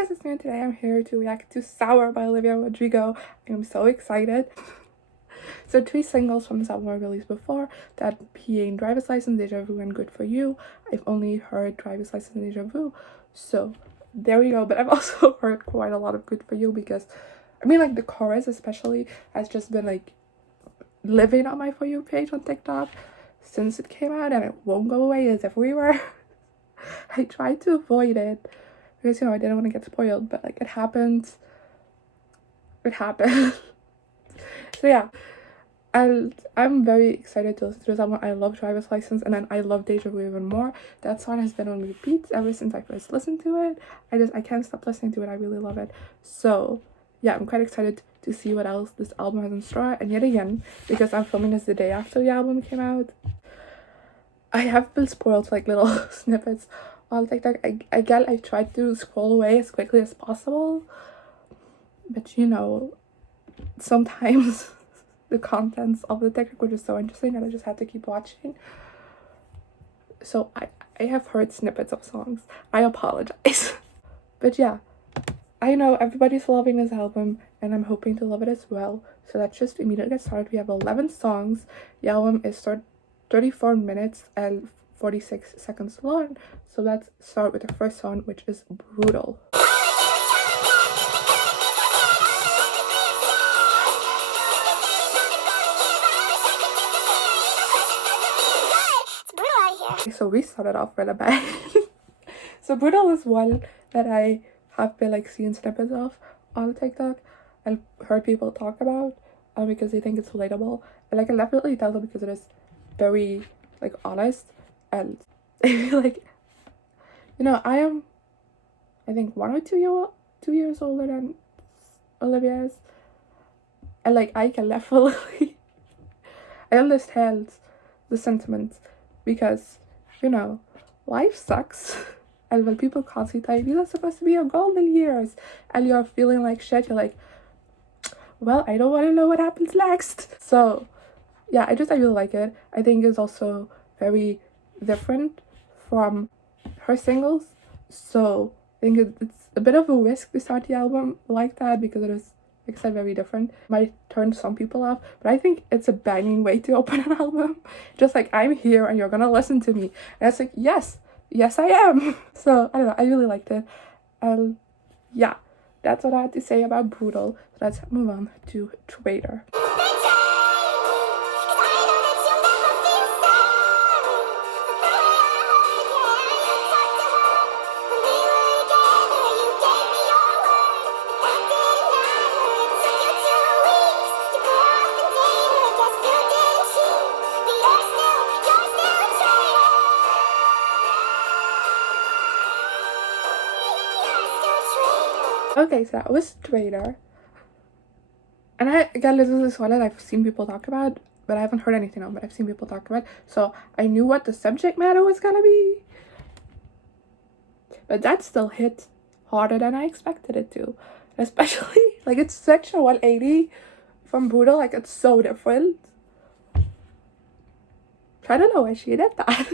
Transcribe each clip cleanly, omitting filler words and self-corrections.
guys, it's me and today I'm here to react to Sour by Olivia and Rodrigo. I'm so excited. So 3 singles from this album were released before, that being Driver's License, Deja Vu, and Good For You. I've only heard Driver's License and Deja Vu, so there we go. But I've also heard quite a lot of Good For You because, I mean, like the chorus especially has just been like living on my For You page on TikTok since it came out, and it won't go away. It's everywhere. I tried to avoid it because, you know, I didn't want to get spoiled, but like it happened. So yeah, I'm very excited to listen to this album. I love Driver's License, and then I love Deja Vu even more. That song has been on repeat ever since I first listened to it. I can't stop listening to it. I really love it. So yeah, I'm quite excited to see what else this album has in store. And yet again, because I'm filming this the day after the album came out, I have been spoiled to like little snippets on TikTok. I've tried to scroll away as quickly as possible, but you know, sometimes the contents of the TikTok were just so interesting that I just had to keep watching. So I have heard snippets of songs. I apologize. But yeah, I know everybody's loving this album and I'm hoping to love it as well. So let's just immediately get started. We have 11 songs. The album is 34 minutes and 46 seconds long. So let's start with the first song, which is Brutal. So we started off with a bang. So Brutal is one that I have been like seeing snippets of on TikTok and heard people talk about because they think it's relatable, and I can definitely tell them because it is very like honest, and I feel like, you know, I am I think 1 or 2 years older than Olivia is, and like I can definitely I understand the sentiment because, you know, life sucks. And when people constantly tell you these are supposed to be your golden years and you're feeling like shit, you're like, well, I don't want to know what happens next. So yeah, I really like it. I think it's also very different from her singles. So I think it's a bit of a risk to start the album like that because it is, like I said, very different. Might turn some people off, but I think it's a banging way to open an album. Just like, I'm here and you're gonna listen to me. And it's like, yes I am. So I don't know, I really liked it. Yeah, that's what I had to say about Brutal. So let's move on to Traitor. Okay, so that was Traitor. And again, this is one that I've seen people talk about, but I haven't heard anything on, but I've seen people talk about. So I knew what the subject matter was gonna be. But that still hit harder than I expected it to. Especially, like, it's such a 180 from Brutal, like, it's so different. I don't know why she did that.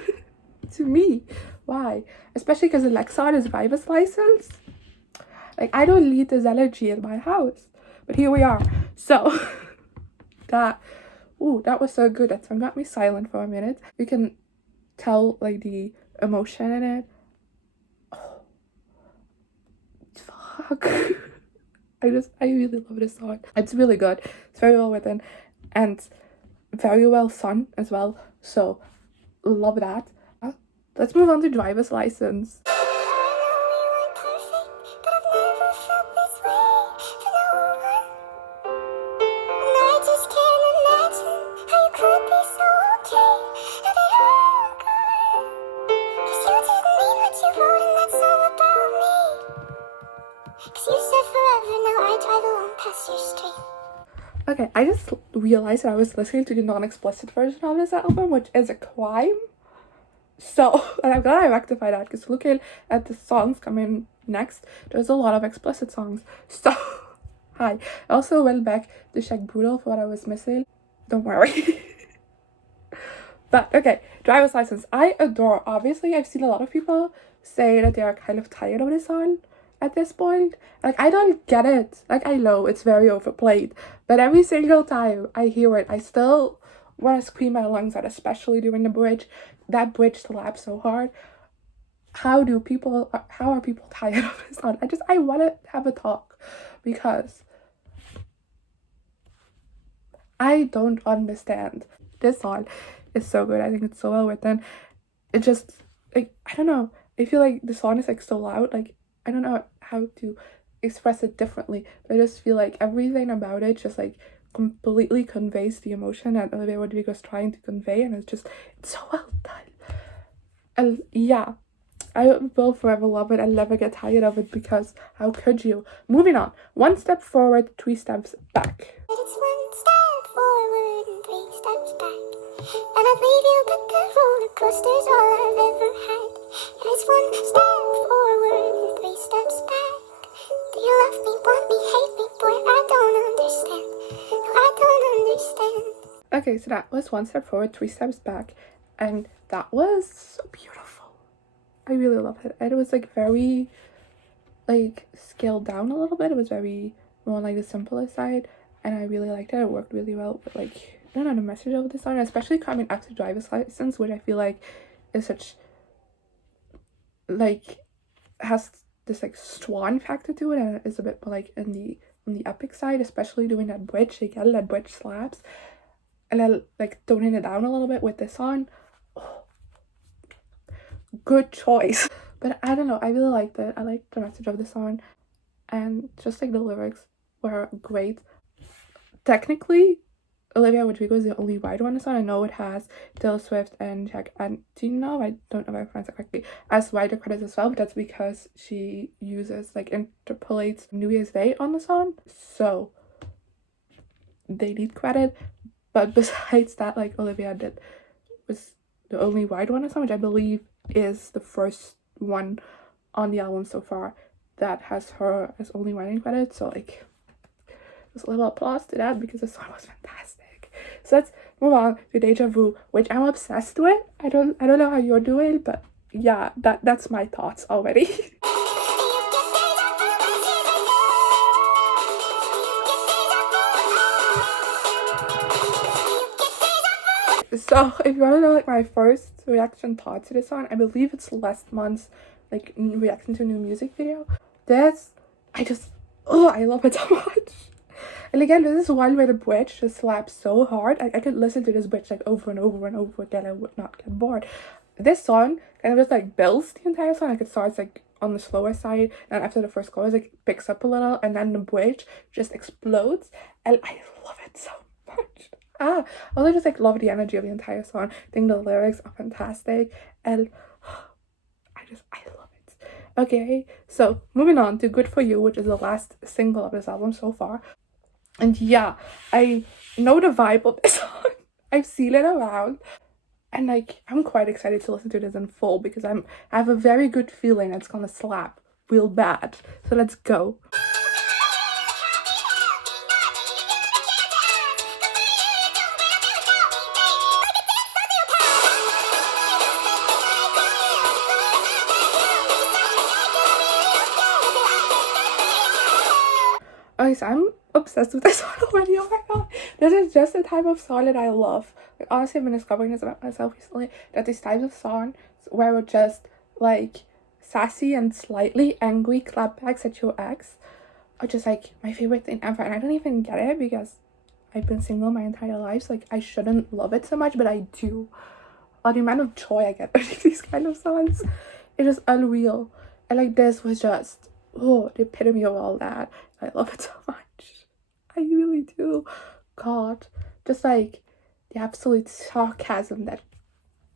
To me. Why? Especially because Alexa is driver's license. Like, I don't need this energy in my house. But here we are. So, that was so good. That song got me silent for a minute. You can tell, like, the emotion in it. Oh, fuck. I really love this song. It's really good. It's very well written. And very well sung as well. So, love that. Let's move on to Driver's License. Okay, I just realized that I was listening to the non-explicit version of this album, which is a crime. So, and I'm glad I rectified that, because looking at the songs coming next, there's a lot of explicit songs. So, hi. I also went back to check Brutal for what I was missing. Don't worry. But, okay, Driver's License. I adore, obviously, I've seen a lot of people say that they are kind of tired of this song. at this point. Like, I don't get it. Like, I know it's very overplayed, but every single time I hear it, I still want to scream my lungs out, especially during the bridge. That bridge slaps so hard. How are people tired of this song? I want to have a talk, because I don't understand. This song is so good. I think it's so well written. It just, like, I don't know. I feel like the song is like so loud. Like, I don't know how to express it differently, but I just feel like everything about it just like completely conveys the emotion that Olivia Rodrigo is trying to convey, and it's so well done. And yeah, I will forever love it. I'll never get tired of it, because how could you? Moving on. 1 step forward, 3 steps back. It's 1 step forward and 3 steps back. And I believe you, but the roller coaster's all I've ever had. And it's 1 step forward and 3 steps back. Do you love me, want me, hate me, boy? I don't understand. No, I don't understand. Okay, so that was 1 step forward, 3 steps back, and that was so beautiful. I really loved it. And it was like very, like, scaled down a little bit. It was very more like the simpler side, and I really liked it. It worked really well with, like, I don't know, the message of the song, especially coming after driver's license, which I feel like is such, like, has this like swan factor to it, and it is a bit more like on the epic side, especially doing that bridge. Again, that bridge slaps, and then like toning it down a little bit with this song. Oh, good choice. But I don't know, I really liked it. I liked the message of the song, and just like the lyrics were great. Technically, Olivia Rodrigo is the only white one on the song. I know it has Taylor Swift and Jack Antino, I don't know if I pronounced it correctly, as writer credits as well, but that's because she interpolates New Year's Day on the song, so they need credit. But besides that, like, Olivia was the only white one on the song, which I believe is the first one on the album so far that has her as only writing credit. So like, just a little applause to that, because the song was fantastic. So let's move on to Deja Vu, which I'm obsessed with. I don't know how you're doing, but yeah, that's my thoughts already. So if you want to know like my first reaction thought to this song, I believe it's last month's like reaction to a new music video. I love it so much. And again, this is one where the bridge just slaps so hard. I could listen to this bridge like over and over and over again. I would not get bored. This song kind of just like builds the entire song. Like, it starts like on the slower side, and after the first chorus, like picks up a little, and then the bridge just explodes, and I love it so much. I also just like love the energy of the entire song. I think the lyrics are fantastic, and I love it. Okay, so moving on to Good For You, which is the last single of this album so far. And yeah, I know the vibe of this song. I've seen it around, and like, I'm quite excited to listen to this in full, because I have a very good feeling it's gonna slap real bad. So let's go. Okay, so I'm obsessed with this song already. Oh my god, this is just the type of song that I love. Like, honestly, I've been discovering this about myself recently, that these types of songs where we're just like sassy and slightly angry clapbacks at your ex are just like my favorite thing ever. And I don't even get it, because I've been single my entire life, so like I shouldn't love it so much, but I do. The amount of joy I get out of these kind of songs, it is unreal. And like, this was just the epitome of all that. I love it so much. I really do. God, just like the absolute sarcasm that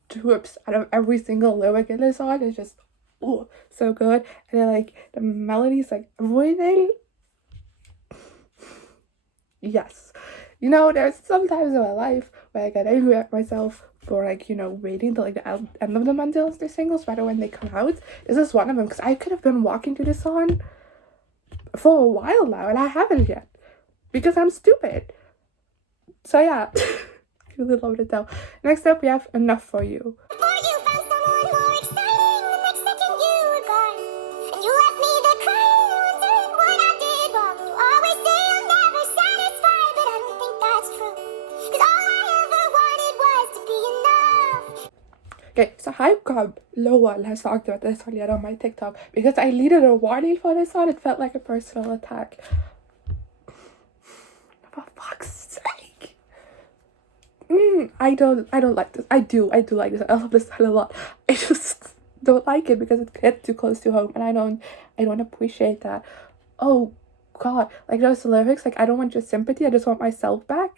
drips out of every single lyric in this song is just so good. And then like the melodies, like everything. Yes, you know, there's sometimes in my life where I get angry at myself for like, you know, waiting till like the end of the month until their singles, rather when they come out. This is one of them, because I could have been walking to this song for a while now, and I haven't yet, because I'm stupid. So yeah, I really loved it though. Next up, we have Enough For You. Before you found someone more exciting, the next second you were gone, and you left me to cry Okay, so how come no one has talked about this one yet on my TikTok? Because I needed a warning for this one. It felt like a personal attack. For fuck's sake. I don't like this. I do like this. I love this song a lot. I just don't like it because it hits too close to home, and I don't appreciate that. Oh god, like those lyrics, like I don't want your sympathy, I just want myself back.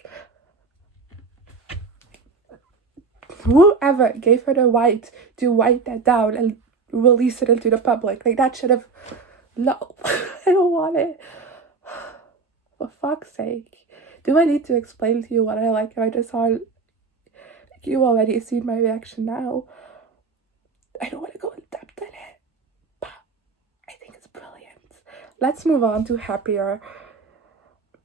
Whoever gave her the right to write that down and release it into the public, like that should have, no. I don't want it. For fuck's sake. Do I need to explain to you what I like about this song? You already seen my reaction now. I don't want to go in depth in it, but I think it's brilliant. Let's move on to Happier,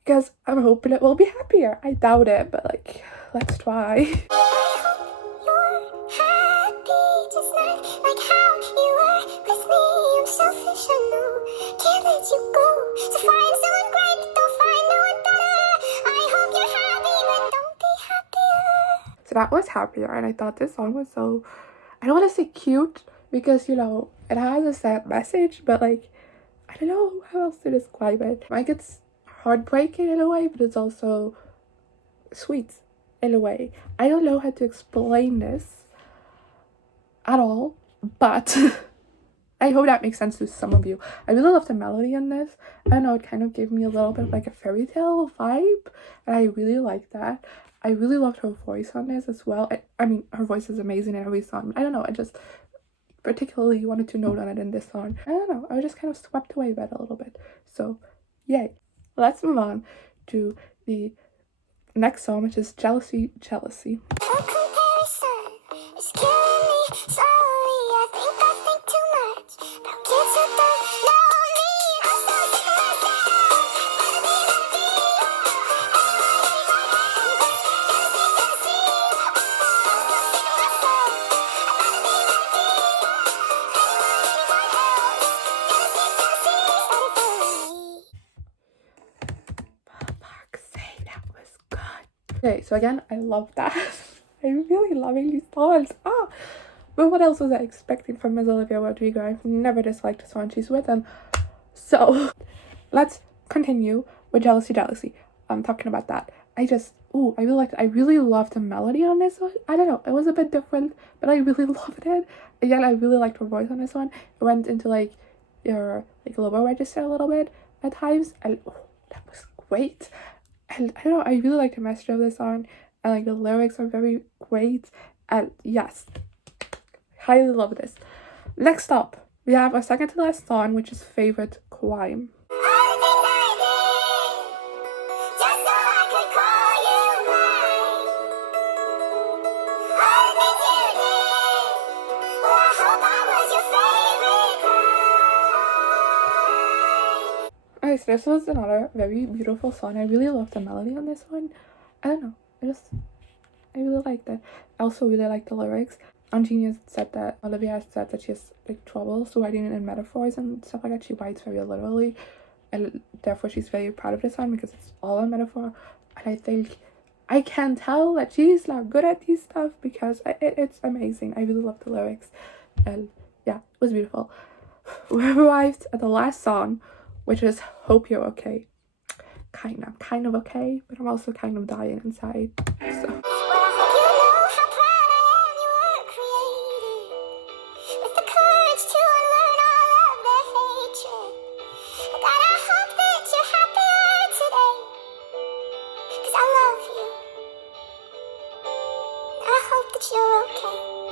because I'm hoping it will be happier. I doubt it, but like, let's try. So that was Happier, and I thought this song was so, I don't want to say cute, because, you know, it has a sad message, but like, I don't know how else to describe it. Like, it's heartbreaking in a way, but it's also sweet in a way. I don't know how to explain this at all, but I hope that makes sense to some of you. I really love the melody in this. I don't know, it kind of gave me a little bit of like a fairy tale vibe, and I really like that. I really loved her voice on this as well. I mean, her voice is amazing in every song. I don't know, I just particularly wanted to note on it in this song. I don't know, I was just kind of swept away by it a little bit. So, yay. Let's move on to the next song, which is Jealousy, Jealousy. Okay, so again, I love that. I'm really loving these songs. But what else was I expecting from Miss Olivia Rodrigo? I've never disliked a song she's with them. So let's continue with Jealousy, Jealousy. I'm talking about that. I really liked it. I really loved the melody on this one. I don't know, it was a bit different, but I really loved it. Again, I really liked her voice on this one. It went into like your like lower register a little bit at times, and that was great. And I don't know, I really like the message of this song, and like the lyrics are very great, and yes, highly love this. Next up, we have our second to last song, which is Favorite Crime. Okay, so this was another very beautiful song. I really love the melody on this one. I don't know, I really liked it. I also really liked the lyrics. Olivia said that she has like trouble writing in metaphors and stuff like that. She writes very literally, and therefore she's very proud of this song because it's all a metaphor. And I think I can tell that she's like good at these stuff because it's amazing. I really love the lyrics, and yeah, it was beautiful. We arrived at the last song, which is Hope You're Okay. Kind of okay, but I'm also kind of dying inside. So.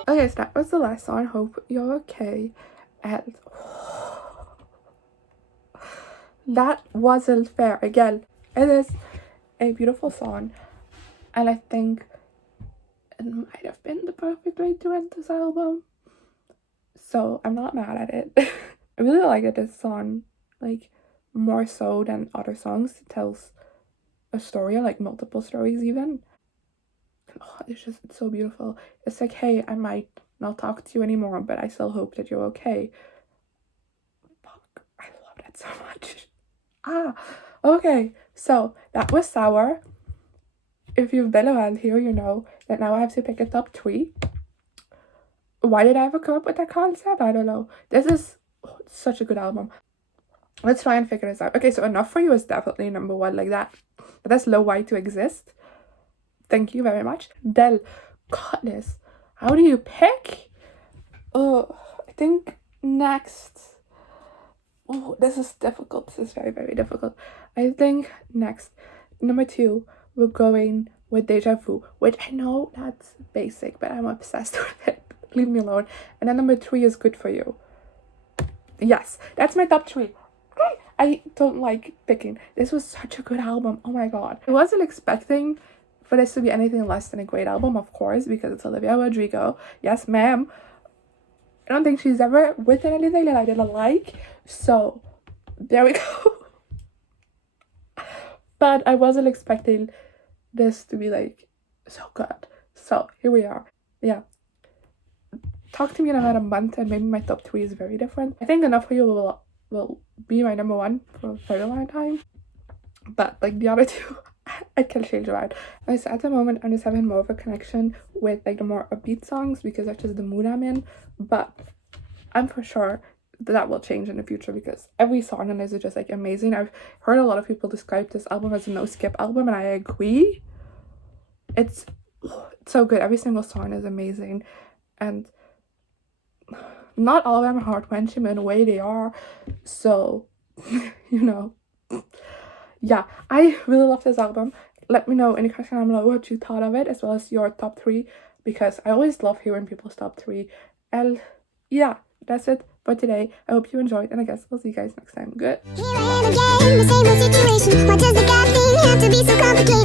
Okay, so that was the last song, Hope You're Okay, and that wasn't fair. Again, it is a beautiful song, and I think it might have been the perfect way to end this album, so I'm not mad at it. I really liked this song, like, more so than other songs. It tells a story, like multiple stories even. Oh, it's so beautiful. It's like, hey, I might not talk to you anymore, but I still hope that you're okay. Fuck, I love that so much. Okay, so that was Sour. If you've been around here, you know that now I have to pick a top 3. why did I ever come up with that concept? I don't know. This is such a good album. Let's try and figure this out. Okay, so Enough For You is definitely number one like that. But that's Low White to Exist. Thank you very much. Del, goodness, how do you pick? Oh, I think next. Oh, this is difficult. This is very, very difficult. I think next, number 2, we're going with Deja Vu, which I know that's basic, but I'm obsessed with it. Leave me alone. And then number 3 is Good For You. Yes, that's my top 3. I don't like picking. This was such a good album. Oh my god. I wasn't expecting for this to be anything less than a great album, of course, because it's Olivia Rodrigo. Yes, ma'am. I don't think she's ever written anything that I didn't like. So, there we go. But I wasn't expecting this to be like so good. So, here we are. Yeah. Talk to me in about a month and maybe my top 3 is very different. I think Enough For You will be my number 1 for a very long time. But like the other 2, I can change around. So at the moment, I'm just having more of a connection with like the more upbeat songs because that's just the mood I'm in. But I'm for sure that will change in the future because every song on this is just like amazing. I've heard a lot of people describe this album as a no skip album, and I agree. It's so good. Every single song is amazing, and not all of them are heart-wrenching, but in a way they are. So, you know, yeah, I really love this album. Let me know in the question down below what you thought of it, as well as your top 3, because I always love hearing people's top 3. And yeah, that's it for today. I hope you enjoyed, and I guess I'll see you guys next time. Good. Here I am again, the same old situation. Why does the God thing have to be so complicated?